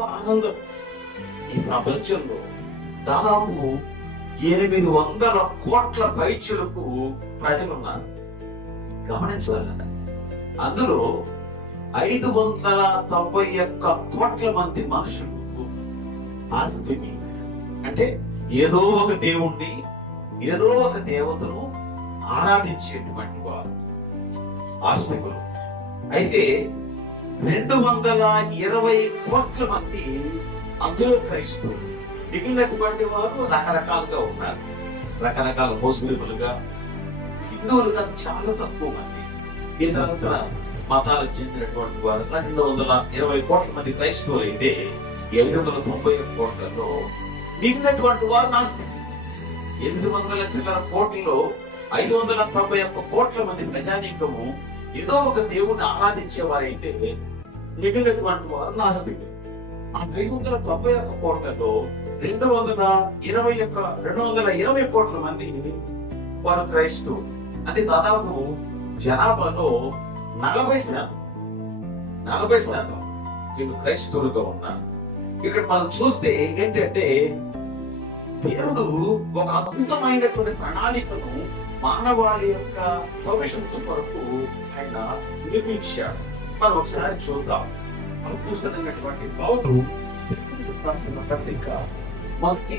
ఆనందం. ఈ ప్రపంచంలో దాదాపు 800 కోట్ల పైచులకు ప్రజలున్నారు. గమనించాలి, అందులో 591 కోట్ల మంది మనుషులు ఆస్తిని, అంటే ఏదో ఒక దేవుణ్ణి, ఏదో ఒక దేవతను ఆరాధించేటువంటి వారు ఆస్తికులు. అయితే 220 కోట్ల మంది అందులో క్రైస్తవులు. మిగిలినటువంటి వారు రకరకాలుగా ఉన్నారు. రకరకాల ముస్లింలుగా, హిందువులుగా చాలా తక్కువ మంది. ఇతర మతాలకు చెందినటువంటి వారు 220 కోట్ల మంది క్రైస్తవులు అయితే 791 కోట్లలో మిగిలినటువంటి వారు నాస్తికులు. 800 చిల్లర కోట్లలో 591 కోట్ల మంది ప్రజానీకము ఏదో ఒక దేవుణ్ణి ఆరాధించే వారైతే మిగిలినటువంటి వారు నాస్తికులు. ఆ 591 కోట్లలో 220 కోట్ల మంది వారు క్రైస్తవులు. అంటే దాదాపు జనాభాలో 40% వీళ్ళు క్రైస్తవులుగా ఉన్నారు. ఇక్కడ మనం చూస్తే ఏంటంటే, దేవుడు ఒక అద్భుతమైనటువంటి ప్రణాళికను మానవాళి యొక్క భవిష్యత్తు కొరకు ఆయన నిర్మించాడు. మనం ఒకసారి చూద్దాం. అద్భుతమైనటువంటి పౌరులు రాసిన పత్రిక మొదటి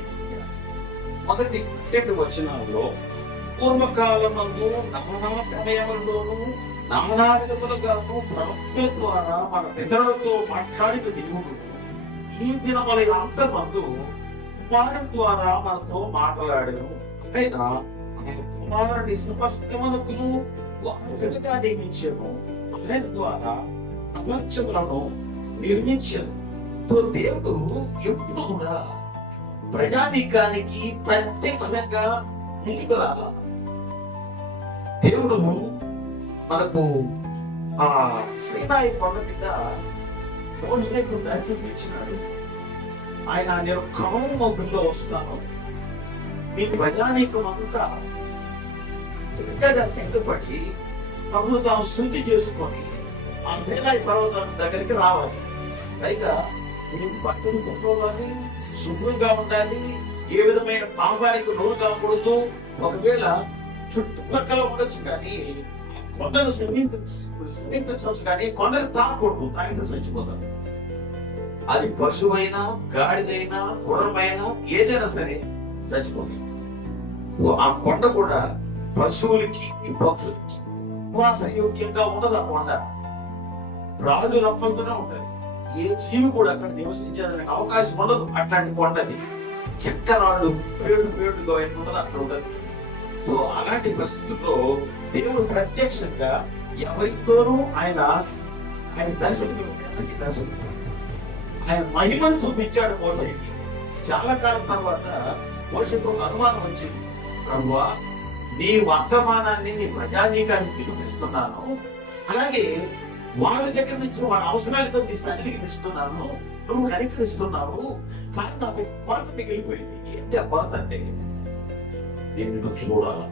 2 వచనాల్లో, పూర్వకాలమందు నానా సమయంలోనూ నానా విధములుగాను ప్రవక్తల ద్వారా మన పితరులతో మాట్లాడిన దేవుడు ఈ దినముల అంతమందు కుమారుని ద్వారా మనతో మాట్లాడను. అయినా ఆయన కుమారుని స్పష్టమునకును వారసుడిగా నియమించెను. ఆయన ద్వారా ప్రపంచములను నిర్మించెను. దేవుడు ఎప్పుడు కూడా ప్రజానీకానికి ప్రత్యక్షంగా ముందుకు రావాలి. దేవుడు మనకు ఆ శ్రీనాయి కొండ మీద మోషేకు దర్శనమిచ్చినాడు. ఆయన నేను క్రమం మొగ్గుల్లో వస్తాను, మీ ప్రజానీకం అంతా చక్కగా సిద్ధపడి తమను తాము శుద్ధి చేసుకొని ఆ శ్రీనాయి పర్వతం దగ్గరికి రావాలి. పైగా మీరు బట్టలు కొట్టుకోవాలి, శుభ్రంగా ఉండాలి, ఏ విధమైన పాపానికి లోను కాకూడదు. ఒకవేళ చుట్టుపక్కల ఉండొచ్చు కానీ కొందరు సమీపించవచ్చు, కానీ కొందరు తాకూడదు. తాగితే చచ్చిపోతారు. అది పశువైనా, గాడిదైనా, గుర్రమైనా, ఏదైనా సరే చచ్చిపోతుంది. ఆ కొండ కూడా పశువులకి, పక్షులకి నివాసయోగ్యంగా ఉండదు. ఆ కొండ రాజు రప్పంతోనే ఉంటది. ఏ జీవి కూడా అక్కడ నివసించేదానికి అవకాశం ఉండదు. అట్లాంటి కొండది చక్కరాళ్ళు పేడుగా ఉండదు, అక్కడ ఉండదు. సో అలాంటి పరిస్థితుల్లో దేవుడు ప్రత్యక్షంగా ఎవరితోనూ ఆయన దర్శనం ఆయన మహిమను చూపించాడు మోషేకి. చాలా కాలం తర్వాత మోషేకు ఒక అనుమానం వచ్చింది. ప్రభువా, నీ వర్తమానాన్ని నీ ప్రజానీకానికి పిలిపిస్తున్నాను, అలాగే వాళ్ళ దగ్గర నుంచి వాళ్ళ అవసరాలతో తీస్తున్నాను, నువ్వు కనికరిస్తున్నావు, కానీ నాకు కొరత మిగిలిపోయింది. ఏంటి ఆ కొరత అంటే, నిన్ను చూడాలి,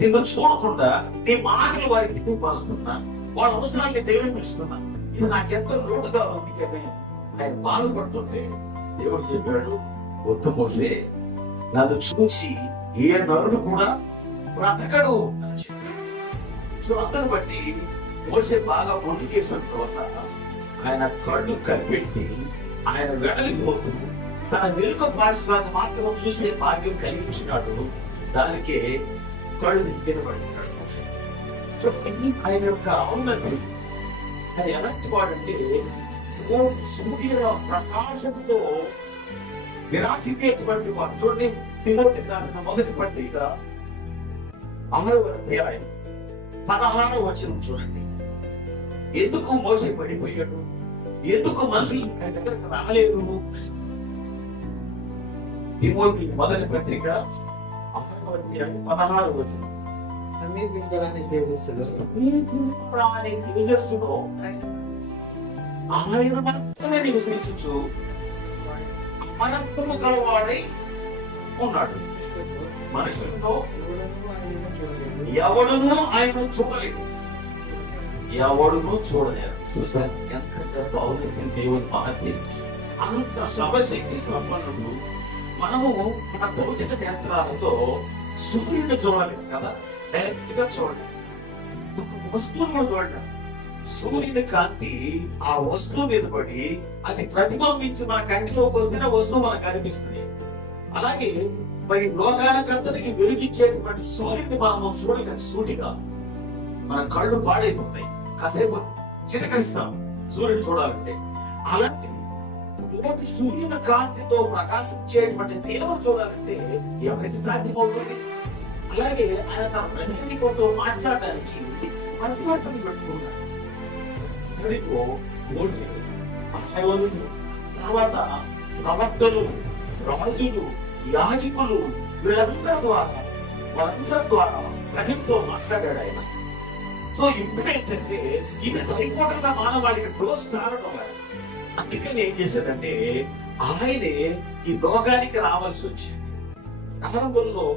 నిన్ను చూడకుండా నీ మాటలు వారికి తెలియపరుస్తున్నా, వాళ్ళ అవసరాన్ని తెలియపరుస్తున్నా, ఇది నాకెంతో లోటుగా ఉంది. ఆయన బాధపడుతుంటే దేవుడు చెప్పాడు, వద్దు మోషే, నన్ను చూసి ఏ నరుడు కూడా బ్రతకడు అని చెప్పాడు. సో అందరు బట్టి మోషే బాగా ముందుకేసిన తర్వాత ఆయన కళ్ళు కనిపెట్టి ఆయన వెడలిపోతూ తన వెనుక పార్శ్వాన్ని మాత్రం చూసే భాగ్యం కలిగించినాడు. దానికే కళ్ళు తినబడినాడు. సో ఆయన యొక్క ఔన్నతి, ఆయన ఎలాంటి వాడంటే సూర్యుల ప్రకాశంతో విరాజిల్లేటువంటి వాడు. చూడండి, తిమోతి రాసిన మొదటి పత్రిక 6వ అధ్యాయం 16వ వచనం చూడండి. ఎందుకు మోసే పడిపోయాడు, ఎందుకు మనుషులు ఆయన దగ్గరకు రాలేరు? తిమోతి మొదటి పత్రిక 6వ అధ్యాయం 16వ వచనం. సమీపించాలని తేజస్సులో ఆయన మాత్రమే నివసించు మనత్వము గలవాడై ఉన్నాడు. మనుషులతో ఎవడును ఆయన చూడలేదు, ఎవడును చూడలేరు. చూసారు ఎంత బాగుంది దేవుని మహత్యం. అంత శ్రమశక్తి సంపన్నుడు. మనము మన భౌతిక నేత్రాలతో సూర్యుడిని చూడాలి కదా, డైరెక్ట్ గా చూడాలి, ఒక వస్తువును కూడా చూడాలి. సూర్యుని కాంతి ఆ వస్తువు మీద పడి అది ప్రతిబింబించి మన కంటిలోకి వస్తున్న వస్తువు మనకు కనిపిస్తుంది. అలాగే మరి లోకానికంతటికి వెలిగించేటువంటి సూర్యుని మనం చూడలేం. సూటిగా మన కళ్ళు పాడైపోతాయి, కాసేపు చిటకరిస్తాం సూర్యుని చూడాలంటే. అలాంటి కోటి సూర్యుని కాంతితో ప్రకాశించేటువంటి దేవుడు చూడాలంటే ఎవరికి సాధ్యమవుతుంది? అలాగే ఆయన తన ప్రతినిధితో మాట్లాడడానికి మంత్రివర్గం పెట్టుకున్నాడు. తర్వాత ప్రవక్తలు, రాజులు, యాజకులు, వీళ్ళందరి ద్వారా ప్రజలతో మాట్లాడాడు ఆయన. సో ఇప్పుడు ఏంటంటే ఇది సరిపోకుండా మానవాడికి డోస్ చాలడం లేదు. అందుకని ఏం చేశాడంటే ఆయనే ఈ లోకానికి రావాల్సి వచ్చింది. ప్రారంభంలో